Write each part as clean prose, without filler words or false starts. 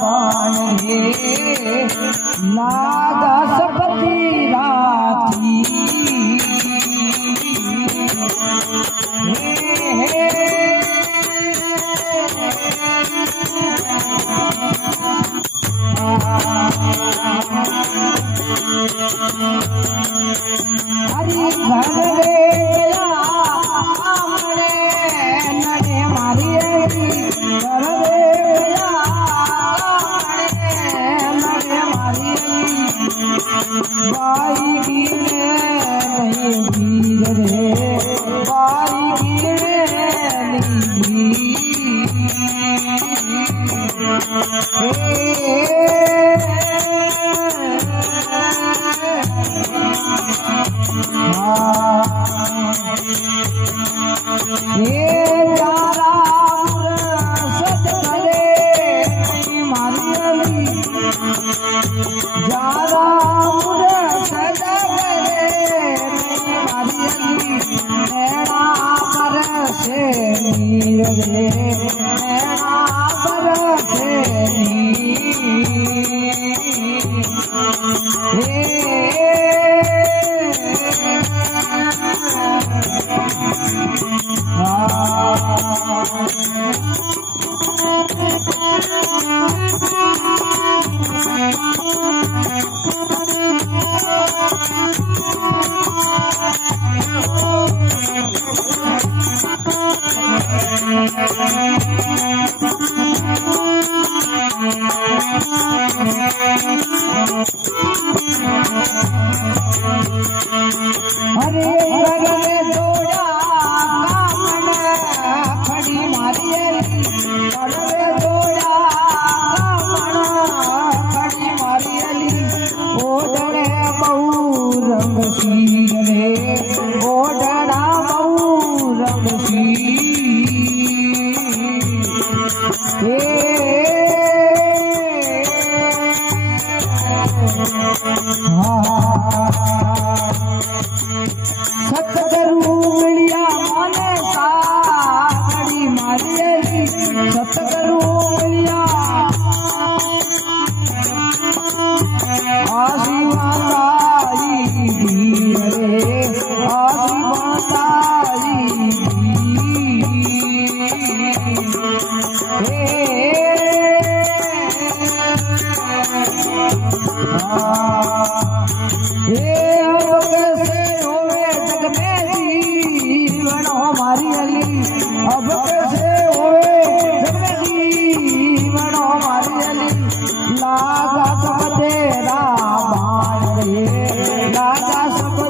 बाण रे लागा सपती राती हरी घर रे नड़े मारी घर रे नड़े मारी बाई की नहीं वीर रे बाई की अरे गगने दौड़ा कामन खड़ी मारिए गगने दौड़ा कामन खड़ी मारिए ओडरे बहु रंग शीर रे ओडरा बहु रंग सतगुरु मिलिया माने साड़ी मारियली सतगुरु मिलिया आसी माताई रे आसी माताई अब कैसे होए जीवन हमारी अली लागा सब तेरा बाण रे लागा सब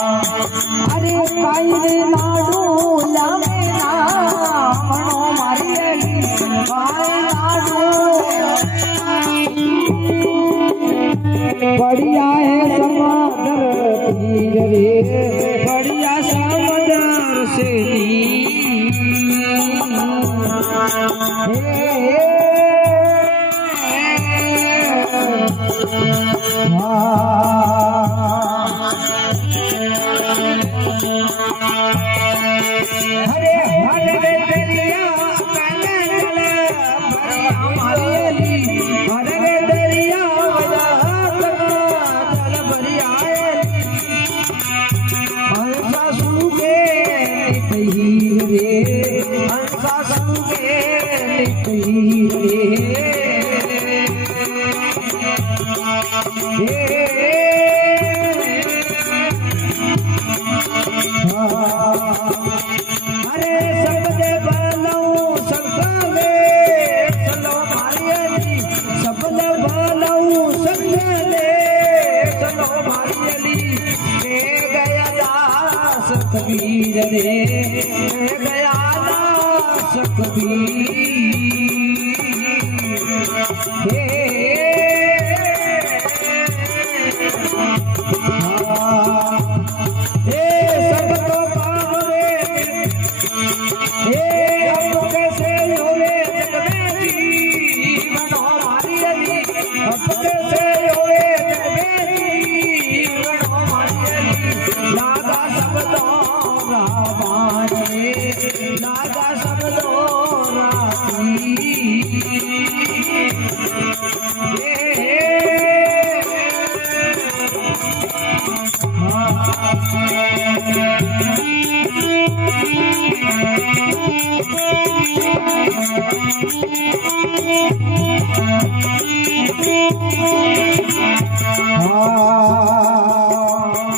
अरे काई रे लाडू लामे मनो मारी लाडू बढ़िया है समंदर तीर रे बढ़िया समंदर से हरे हरे दरिया काले चले हमारी हरे दरिया चल भरिया हंसा सुगे निकही रे हंसा सुगे निकही रे सकती हे सब तो काम रे हे अब कैसे होवे जग में जीवन हमारी अली अब कैसे होवे जग में जीवन हमारी अली लागा शब्दों रावण रे लागा शब्दों राती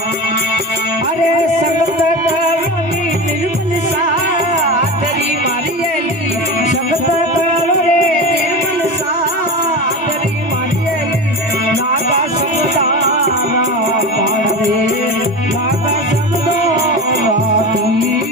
अरे संगत करोनी निर्मल सा तेरी मारी अली संगत करो रे निर्मल सा तेरी मारी अली नागा समदाना बाण रे नागा समदो राती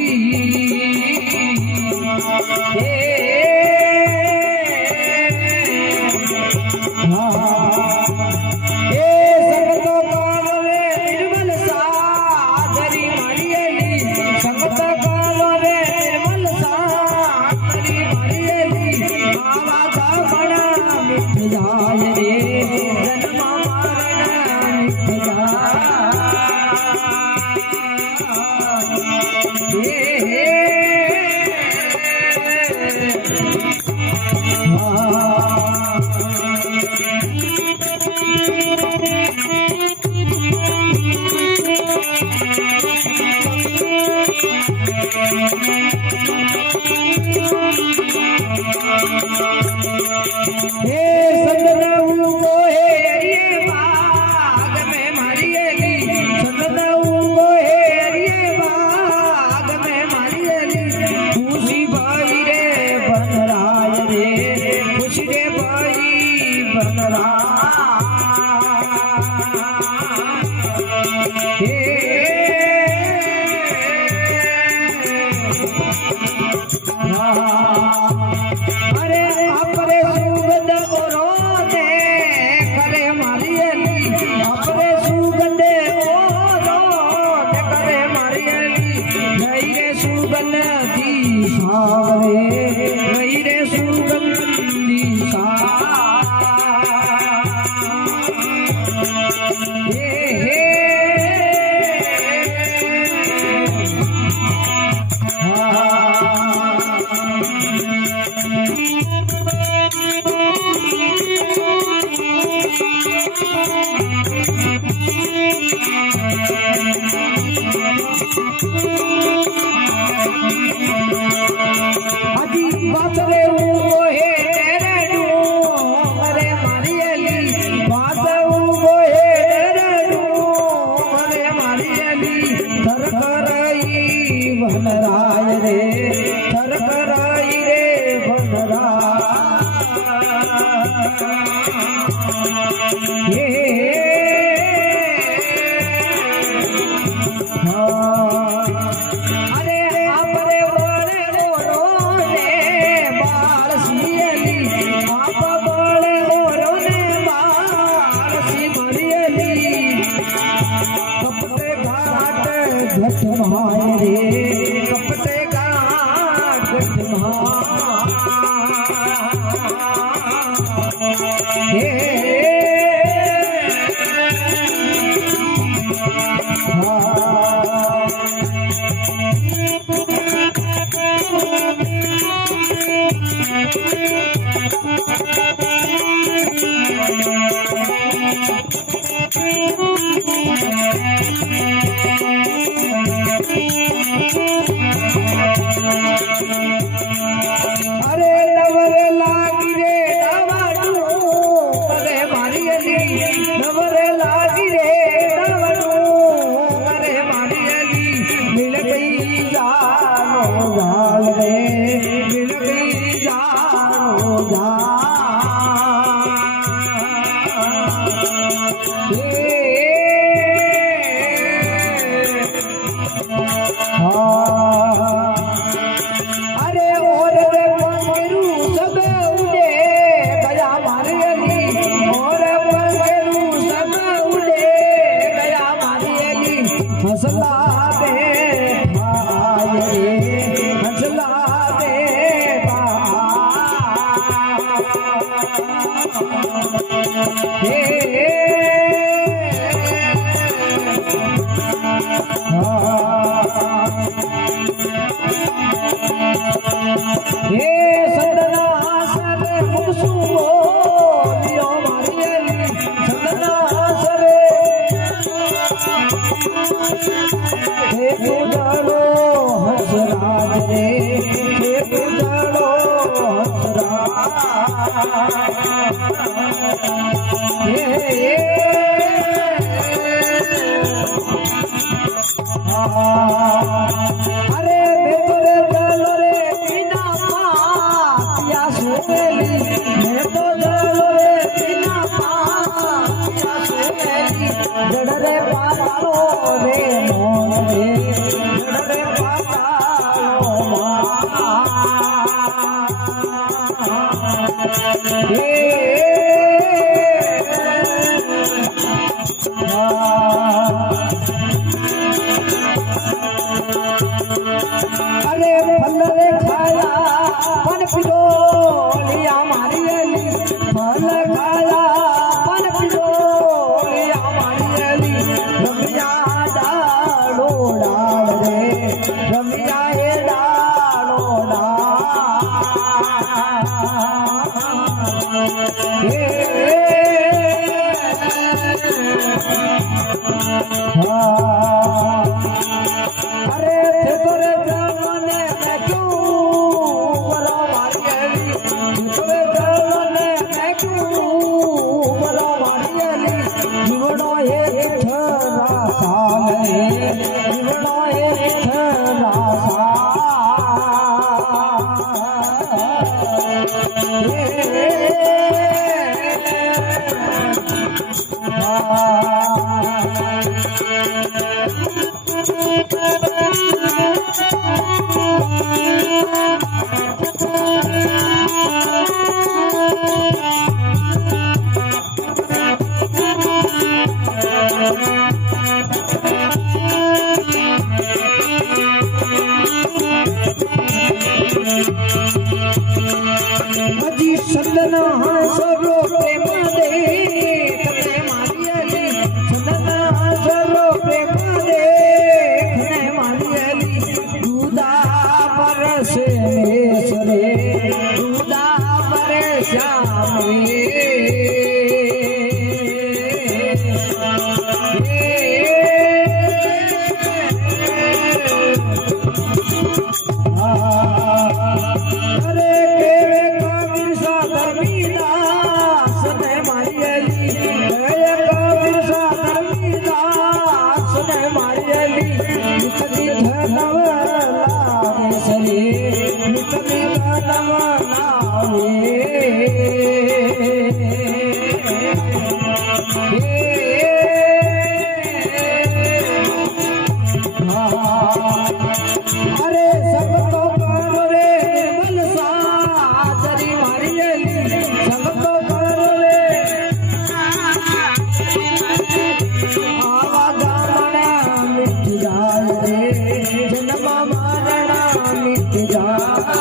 अरे अपरे सुगंध ओरो दे करे मारी अली अपरे सुगंध ओरो दे करे मारी अली नहीं रे सुगंध दी सावरे नहीं रे सुगंध दी सा अजी बासरे उगो हे तेरे डूंगरे मारी अली बास उगो हे तेरे डूंगरे मारी अली थर कराई बनराय रे थर कराई रे बनराय रे कपटे घाट अरे नवर लागी रे नवरू अरे मारी अली नवर लागी रे नवरू अरे मारी अली मिल गई जानो जान रे मिल गई जानो जान अरे और હે પૂજડો હસરા અરે મેં તો રે જલો રે બીના પાપિયા સુમેલી મેં તો જલો રે બીના પાપિયા સુમેલી જડરે પાતાળો રે મોન રે જડરે પાતાળો અરે ફલરે ખાયા પણ પીડો લિયા મારી એલી ફલ ખાયા પણ પીડો લિયા મારી એલી રમ્યા ડાળો ડાળ રે રમ્યા એ ડાળો અરે તે તો રે જમને મેં ક્યું બોલો મારી એલી તે તો રે જમને મેં ક્યું બોલો મારી એલી જીવનો એક છરા સાલ રે જીવનો એક છરા સાલ હજી સદના હાસરો પ્રેમ દે તને મારી એલી સદના હાસરો પ્રેમ દે તને મારી એલી દુદા પરસે સરે દુદા પરસ્યા અરે સબતો કરો રે નિર્મલ સાજરી મારી એલી સબતો કરો રે આવા ગામડા મિટ જાય રે જન્મ મરણ મિટ જાય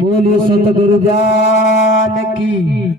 બોલી સતગુરુ જા